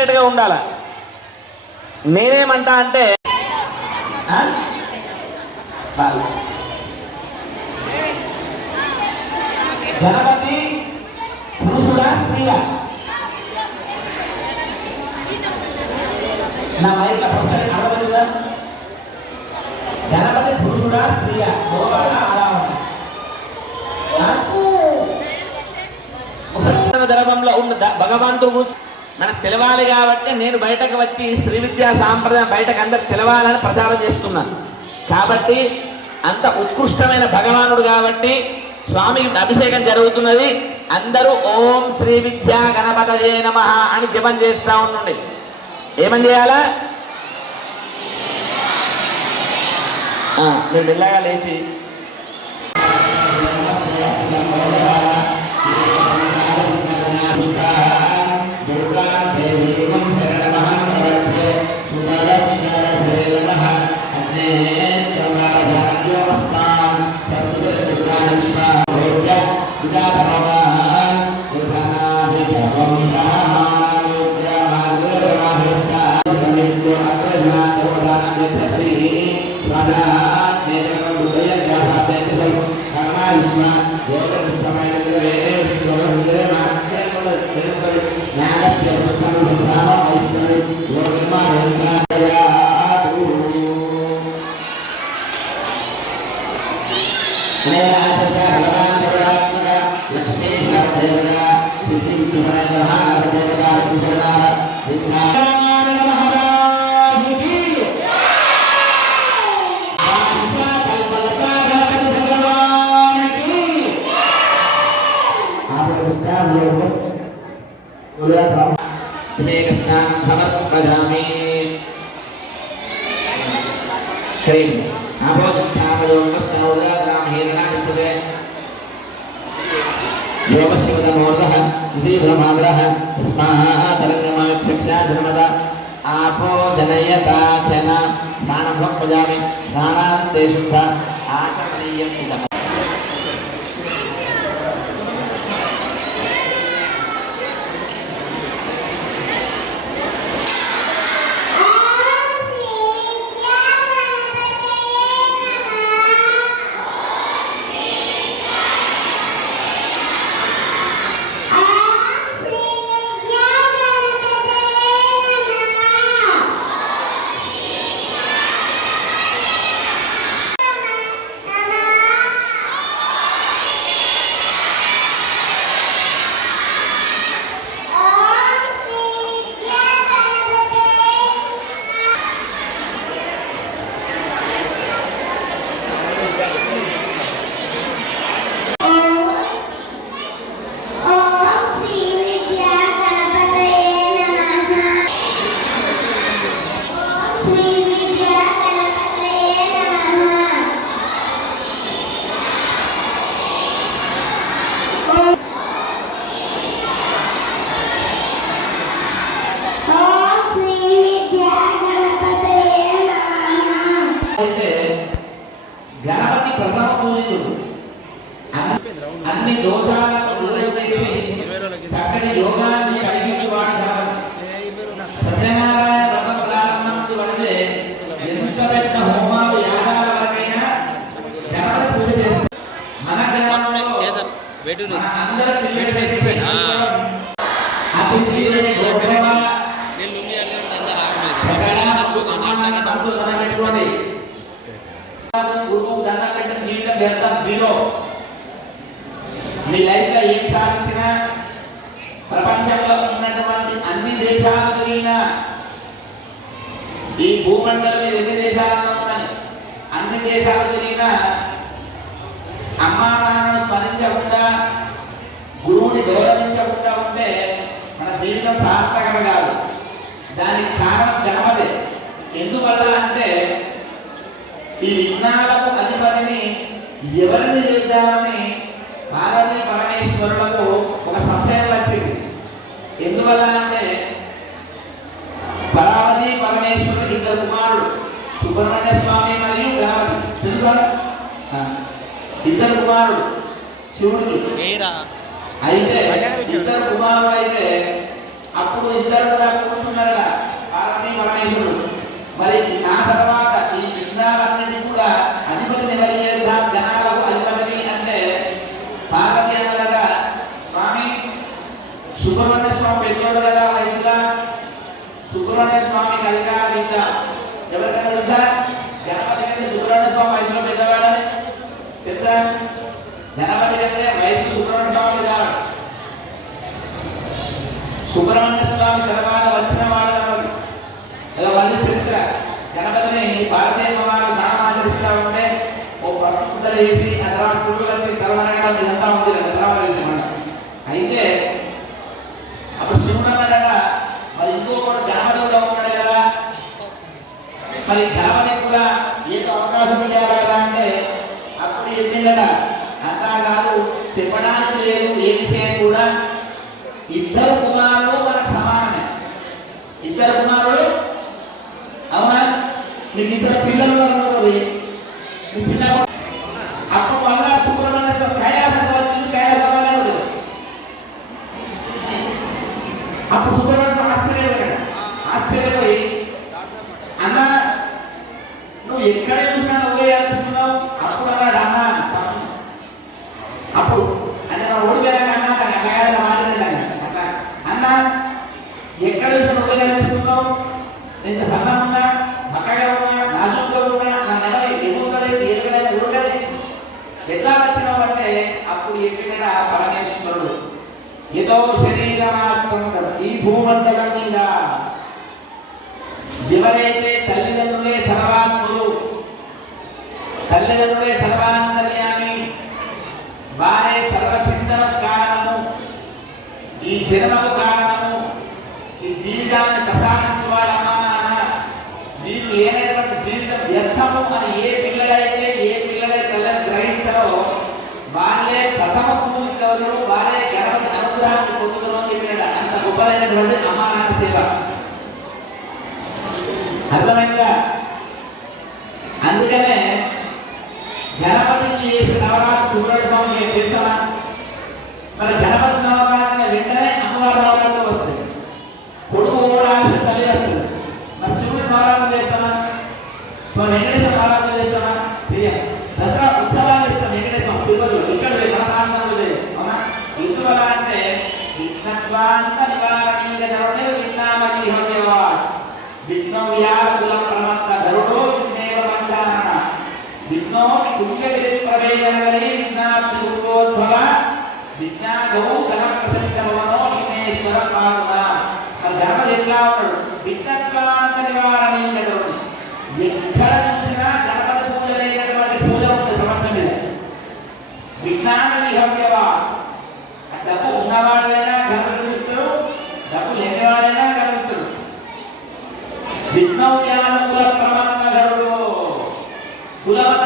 సీక్రెట్గా ఉండాల నేనేమంటా అంటే. గణపతి పురుషుడా స్త్రీలా నా మైక్ పుస్తకం అడగదుగా గణపతి పురుషుడా స్త్రీయా ఆడవాడా? ఆ? ధర్మంలో ఉన్న భగవంతుడు మనకు తెలవాలి కాబట్టి నేను బయటకు వచ్చి ఈ స్త్రీ విద్యా సాంప్రదాయం బయటకు అందరు తెలవాలని ప్రచారం చేస్తున్నాను. కాబట్టి అంత ఉత్కృష్టమైన భగవానుడు కాబట్టి స్వామికి అభిషేకం జరుగుతున్నది. అందరూ ఓం శ్రీ విద్యా గణపతయే నమ అని జపం చేస్తా ఉండండి. ఏమని చేయాలా? మీరు మెల్లగా లేచి स्वधा निर्मल हृदय का भाव करना इसमें అభిషేకస్నానం సమర్పయామి శ్రీం ఆపోజిత్యామయోగస్తావుదారామహీరణాగచ్చతే योगशिवतमोर्धः द्वितीयब्रह्माग्रः तस्मातरङ्गमाक्षक्षाधर्मद आपो जनयता चन स्नानं भजामि स्नानान्ते शुद्ध आचमनीयम् इति అన్ని- దోషాలను చక్కటి యోగాన్ని సత్యనారాయణ వ్రతం ప్రారంభం నుండి ఎంత పెద్ద హోమాలు యాగాల వరకైనా పూజ చేస్తారు మన గ్రామంలో అందరి పిల్లలు. గురువు దండం పెట్టిన జీవితం వ్యర్థం జీరో. మీ లైఫ్లో ఏం సాధించినా ప్రపంచంలో ఉన్నటువంటి అన్ని దేశాలు తిరిగినా ఈ భూమండలం మీద ఎన్ని దేశాలలో ఉన్నాయి అన్ని దేశాలు తిరిగినా అమ్మా నాన్నను స్మరించకుండా గురువుని గౌరవించకుండా ఉంటే మన జీవితం సార్థకం కాదు. దానికి కారణం గణపతి ఎందువల్ల అంటే ఈ విఘ్నాలకు అధిపతిని ఎవరిని చేద్దామని పార్వతీ పరమేశ్వరులకు ఒక సంశయం వచ్చింది. ఎందువల్ల అంటే పరావతి పరమేశ్వరుడు ఇద్దరు కుమారుడు సుబ్రహ్మణ్య స్వామి మరియు గణపతి తెలుసా? ఇద్దరు కుమారుడు శివుడికి ఏరా? అయితే ఇద్దరు కుమారులు అయితే అప్పుడు ఇద్దరు కూడా కూర్చున్నారట పార్వతీ పరమేశ్వరుడు. మరి నా తర్వాత ఈ పిండాలన్నిటి కూడా అధిపతిని ఎవరు చేద్దాం జనాలకు అధిపతిని అంటే పార్వతి అనగా స్వామి సుబ్రహ్మణ్య స్వామి పెద్దోడు కదా వయసుగా సుబ్రహ్మణ్య స్వామికి అధికారం ఇద్దాం ఎవరికైనా తెలుసా గణపతి కంటే సుబ్రహ్మణ్య స్వామి వయసులో పెద్దవాడని తెలుసా గణపతి కంటే వయసు సుబ్రహ్మణ్య స్వామి పెద్దవాడు సుబ్రహ్మణ్య స్వామి తర్వాత వచ్చిన వాళ్ళు ఇలా వాళ్ళ చరిత్ర గణపతిని భారతీయ వాళ్ళు స్నానం ఆచరిస్తూ ఉంటే ఓ పసుపు వేసి ఆ తర్వాత శివుడు వచ్చి తలవనగడం ఇదంతా ఉంది కదా తర్వాత విషయం అయితే అప్పుడు శివుడు అన్నాడట మరి ఇంకొకడు గణపతి కూడా ఉన్నాడు కదా. మరి గణపతి కూడా ఏదో అవకాశం ఇవ్వాలి కదా అంటే అప్పుడు చెప్పిందట అంతా కాదు చెప్పడానికి లేదు ఏ విషయం కూడా. ఇద్దరు కుమారు మనకు సమానమే ఇద్దరు కుమారులు అవునా మీకు ఇద్దరు పిల్లలు అనుకోది మీ చిన్న అప్పుడు మళ్ళా సుబ్రహ్మణ్య స్వామి కైలాసం వచ్చింది కైలాసం లేదు అప్పుడు సుబ్రహ్మణ్య స్వామి ఆశ్చర్యపోయాడు ఆశ్చర్యపోయి అన్న నువ్వు ఎక్కడే చూసినా నువ్వే అనిపిస్తున్నావు అప్పుడు అన్నాడు అన్న తమ్ముడు. అప్పుడు అంటే నా ఓడిపోయాక అన్న కానీ అట్లా కాదు నా మాట వినండి అట్లా అన్న ఎక్కడ చూసినా నువ్వే కనిపిస్తున్నావు ఇంత సన్నగా ఉన్నా ఉన్నా నాజుకుగా ఉన్నా నా నెల ఎదుగుతుంది ఎలుగడైనా ఉరగది ఎట్లా వచ్చినావు అంటే అప్పుడు ఎక్కడ పరమేశ్వరుడు. ఏదో శరీరమాత్రం ఈ భూమండలం మీద ఎవరైతే తల్లిదండ్రులే సర్వాత్ములు తల్లిదండ్రులే సర్వాంతర్యామి వారే సర్వచింతన కారణము ఈ జన్మకు కారణం ఈ జీవితాన్ని ప్రసాదించువాడమ్మా నాన్న నీకు లేనటువంటి జీవితం వ్యర్థము అని ఏ పిల్లలైతే ఏ పిల్లలైతే తల్లిని గ్రహిస్తారో వాళ్ళే ప్రథమ పూజితవరు వారే గణపతి అనుగ్రహాన్ని పొందుతారు అని చెప్పినాడు అంత గొప్పదైనటువంటి అమ్మా నాన్న సేవ. అర్థమైందా? అందుకనే గణపతికి చేసిన నవరాత్రి సుబ్రహ్మణ్య స్వామికి ఏం మరి గణపతి నవరాత్రి వెంటనే అమ్మవారి నవరాత్రి వస్తాయి కొడుకు ఓడానికి తల్లి వస్తుంది మరి శివుడి నవరాత్రి చేస్తామా మనం వెంకటేశ్వర ఆరాధన చేస్తామా? చెయ్యం దసరా ఉత్సవాలు ఇస్తాం వెంకటేశ్వర తిరుపతి ఇక్కడ లేదు, మన ప్రాంతంలో లేదు. అవునా? ఎందువల్ల అంటే విఘ్నత్వాంత నివారణీయ ధరుడే విఘ్నామకి హవ్యవాడ్ విఘ్నో వ్యాకుల ప్రమత్త ధరుడో విఘ్నేవ పంచారణ విఘ్నో తుంగగిరి ప్రవేదనగరి విఘ్నాప్తి ఉద్భవ విజ్ఞాగౌ ధన ప్రసంగ భవనో విఘ్నేశ్వర పాదున మరి గణపతి ఎట్లా ఉన్నాడు? విఘ్నత్వాంత నివారణీయ ధరుడు ఎక్కడ చూసినా గణపతి పూజ పూజ ఉంది ప్రపంచం మీద. విజ్ఞాన విహవ్యవా డబ్బు ఉన్నవాళ్ళైనా గణపతి చూస్తారు డబ్బు లేని వాళ్ళైనా గమనిస్తారు గరుడు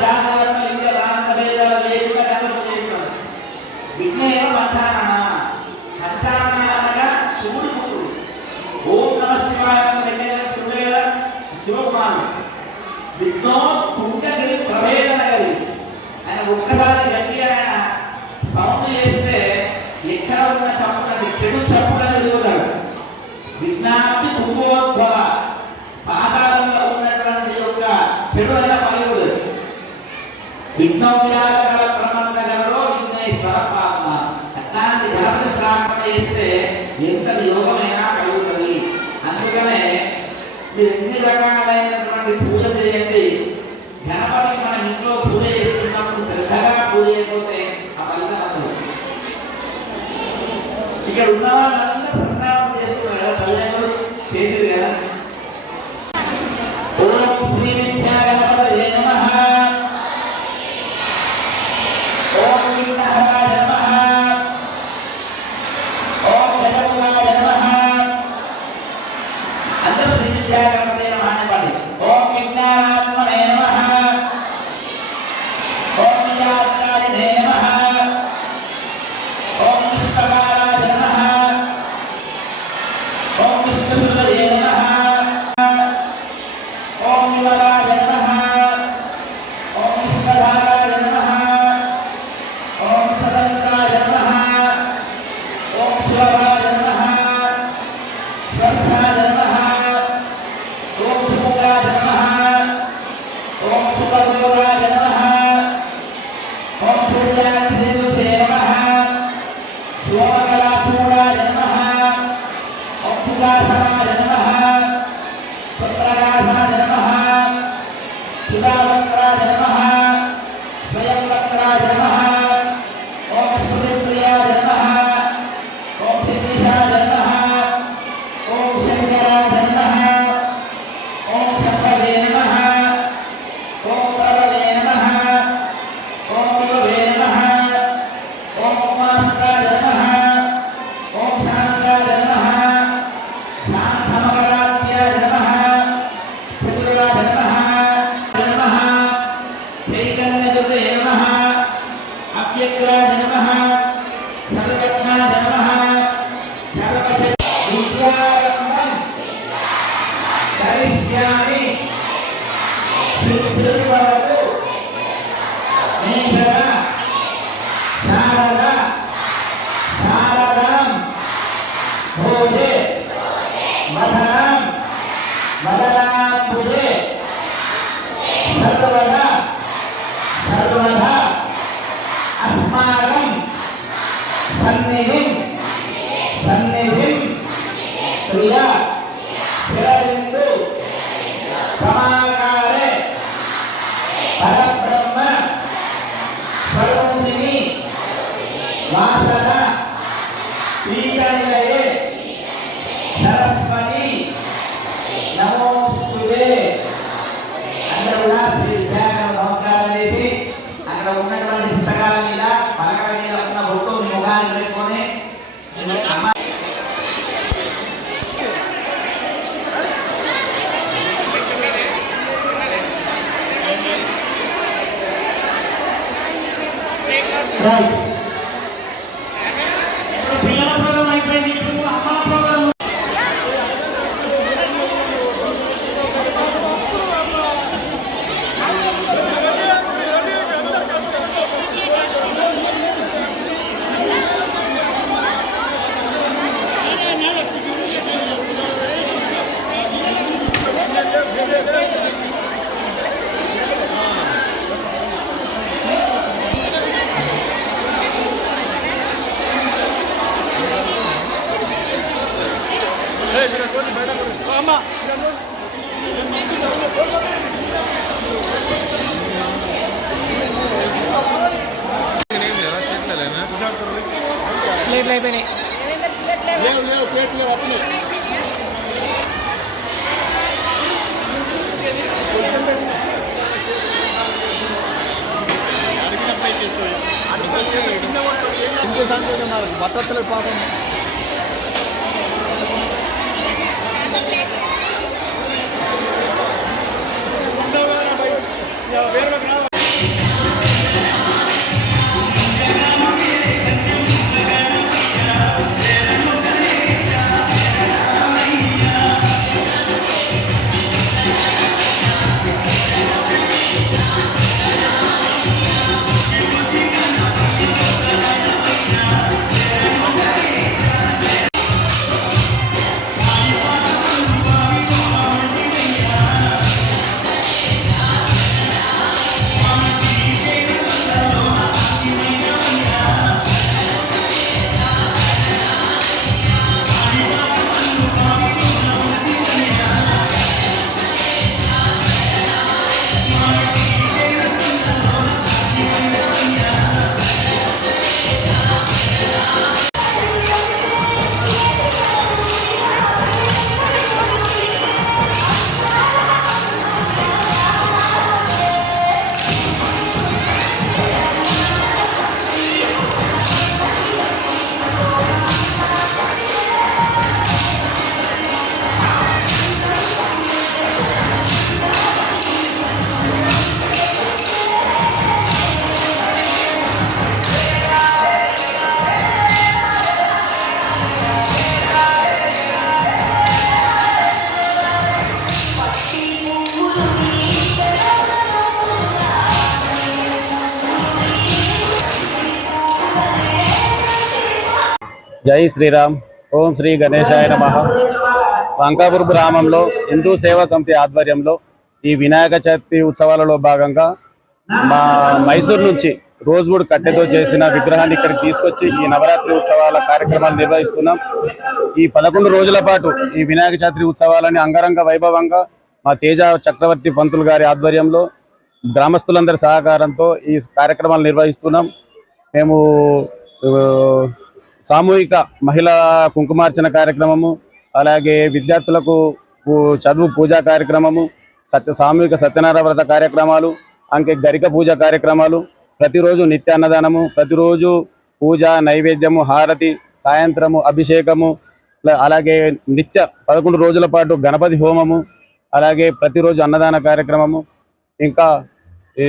జాతరత్న లింగ ప్రాంత భేదాలు లేకుండా గణపతి చేస్తారు విఘ్నేవ పంచానన పంచానన అనగా శివుడి పుత్రుడు ఓం నమ శివాయ అని పెట్టిన శివుడు కదా శివకుమారుడు ఎన్నో తుంగగిరి ప్రభేదన గరి ఆయన ఒక్కసారి గట్టిగా ఆయన సౌండ్ చేస్తే ఎక్కడ ఉన్న చప్పుడంటే చెడు చప్పుడని ఎదుగుతాడు. విజ్ఞాప్తి కుంభోద్భవ పాతాళంలో ఉన్నటువంటి యొక్క చెడు అయినా పలుగుతుంది విఘ్నవ్యాకర క్రమంలో విఘ్నేశ్వర పాత్మ అట్లాంటి గణపతి ప్రార్థన చేస్తే ఎంత యోగమైనా కలుగుతుంది అందుకనే మీరు ఎన్ని రకాలైనటువంటి పూజ చేయండి గణపతి మన ఇంట్లో పూజ చేస్తున్నప్పుడు శ్రద్ధగా పూజ చేయకపోతే ఆ ఫలితం అందదు ఇక్కడ ఉన్నవాళ్ళు Amen. わざいたいんだ கத்தலை பார்க்கணும் జై శ్రీరామ్. ఓం శ్రీ గణేశాయ నమ. వంకాపూర్ గ్రామంలో హిందూ సేవా సమితి ఆధ్వర్యంలో ఈ వినాయక చవితి ఉత్సవాలలో భాగంగా మా మైసూర్ నుంచి రోజువుడ్ కట్టెతో చేసిన విగ్రహాన్ని ఇక్కడికి తీసుకొచ్చి ఈ నవరాత్రి ఉత్సవాల కార్యక్రమాలు నిర్వహిస్తున్నాం. ఈ పదకొండు రోజుల పాటు ఈ వినాయక చవితి ఉత్సవాలని అంగరంగ వైభవంగా మా తేజ చక్రవర్తి పంతులు గారి ఆధ్వర్యంలో గ్రామస్తులందరి సహకారంతో ఈ కార్యక్రమాలు నిర్వహిస్తున్నాం. మేము సామూహిక మహిళా కుంకుమార్చన కార్యక్రమము అలాగే విద్యార్థులకు చదువు పూజా కార్యక్రమము సత్య సామూహిక సత్యనారాయణ వ్రత కార్యక్రమాలు అంకే గరిక పూజ కార్యక్రమాలు ప్రతిరోజు నిత్య అన్నదానము ప్రతిరోజు పూజ నైవేద్యము హారతి సాయంత్రము అభిషేకము అలాగే నిత్య పదకొండు రోజుల పాటు గణపతి హోమము అలాగే ప్రతిరోజు అన్నదాన కార్యక్రమము ఇంకా ఈ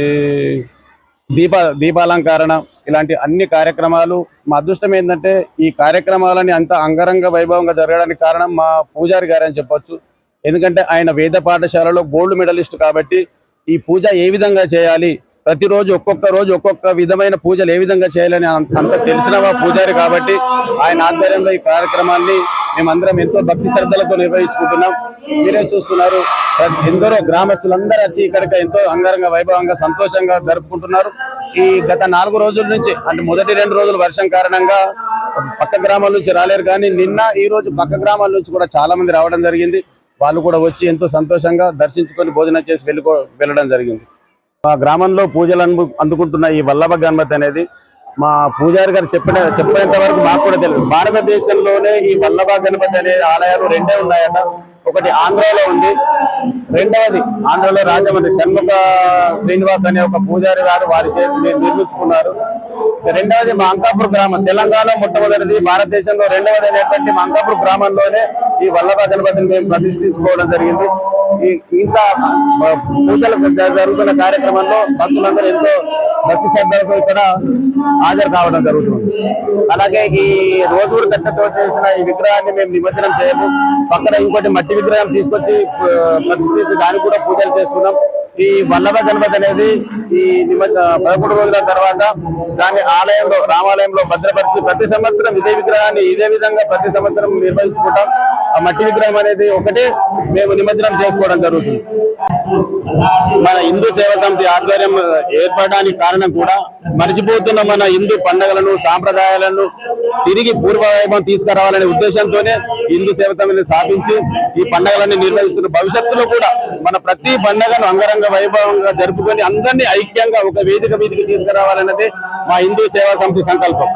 దీప దీపాలంకరణ ఇలాంటి అన్ని కార్యక్రమాలు మా అదృష్టం ఏంటంటే ఈ కార్యక్రమాలని అంత అంగరంగ వైభవంగా జరగడానికి కారణం మా పూజారి గారు అని చెప్పొచ్చు. ఎందుకంటే ఆయన వేద పాఠశాలలో గోల్డ్ మెడలిస్ట్ కాబట్టి ఈ పూజ ఏ విధంగా చేయాలి ప్రతిరోజు ఒక్కొక్క రోజు ఒక్కొక్క విధమైన పూజలు ఏ విధంగా చేయాలని అంత తెలిసిన పూజారి కాబట్టి ఆయన ఆధ్వర్యంలో ఈ కార్యక్రమాన్ని మేమందరం ఎంతో భక్తి శ్రద్ధలతో నిర్వహించుకుంటున్నాం. మీరే చూస్తున్నారు. ఎందరో గ్రామస్తులందరూ వచ్చి ఇక్కడికి ఎంతో అంగరంగ వైభవంగా సంతోషంగా జరుపుకుంటున్నారు. ఈ గత నాలుగు రోజుల నుంచి అంటే మొదటి రెండు రోజులు వర్షం కారణంగా పక్క గ్రామాల నుంచి రాలేరు కానీ నిన్న ఈ రోజు పక్క గ్రామాల నుంచి కూడా చాలా మంది రావడం జరిగింది. వాళ్ళు కూడా వచ్చి ఎంతో సంతోషంగా దర్శించుకొని భోజనం చేసి వెళ్ళుకో వెళ్ళడం జరిగింది. మా గ్రామంలో పూజలు అందు- అందుకుంటున్న ఈ వల్లభ గణపతి అనేది మా పూజారి గారు చెప్పిన చెప్పేంత వరకు మాకు కూడా తెలియదు. భారతదేశంలోనే ఈ వల్లభ గణపతి అనే ఆలయాలు రెండే ఉన్నాయట. ఒకటి ఆంధ్రాలో ఉంది. రెండవది ఆంధ్రలో రాజమండ్రి షణ్ముఖ శ్రీనివాస్ అనే ఒక పూజారి గారు వారి చేతి నిర్మించుకున్నారు. రెండవది మా అంకాపూర్ గ్రామం. తెలంగాణ మొట్టమొదటిది భారతదేశంలో రెండవది అనేటువంటి మా అంకాపూర్ గ్రామంలోనే ఈ వల్లభ గణపతిని మేము ప్రతిష్ఠించుకోవడం జరిగింది. ఈ ఇంత పూజలు జరుగుతున్న కార్యక్రమంలో భక్తులందరూ ఎంతో భక్తి శ్రద్ధలతో ఇక్కడ హాజరు కావడం జరుగుతుంది. అలాగే ఈ రోజుడు కట్టతో చేసిన ఈ విగ్రహాన్ని మేము నిమజ్జనం చేయము. పక్కన ఇంకోటి మట్టి విగ్రహం తీసుకొచ్చి ప్రతిష్ఠించి దానికి కూడా పూజలు చేస్తున్నాం. ఈ వల్లభ గణపతి అనేది ఈ నిమజ్జ పదకొండు రోజుల తర్వాత దాన్ని ఆలయంలో రామాలయంలో భద్రపరిచి ప్రతి సంవత్సరం ఇదే విగ్రహాన్ని ఇదే విధంగా ప్రతి సంవత్సరం నిర్వహించుకుంటాం. ఆ మట్టి విగ్రహం అనేది ఒకటే మేము నిమజ్జనం చేసుకోవడం జరుగుతుంది. మన హిందూ సేవా సమితి ఆధ్వర్యం ఏర్పడడానికి కారణం కూడా మర్చిపోతున్న మన హిందూ పండుగలను సాంప్రదాయాలను తిరిగి పూర్వ వైభవం తీసుకురావాలనే ఉద్దేశంతోనే హిందూ సేవ సమితిని స్థాపించి ఈ పండుగలన్నీ నిర్వహిస్తున్న భవిష్యత్తులో కూడా మన ప్రతి పండుగను అంగరంగ వైభవంగా జరుపుకొని అందరినీ ఐక్యంగా ఒక వేదిక మీదకి తీసుకురావాలన్నది మా హిందూ సేవా సమితి సంకల్పం.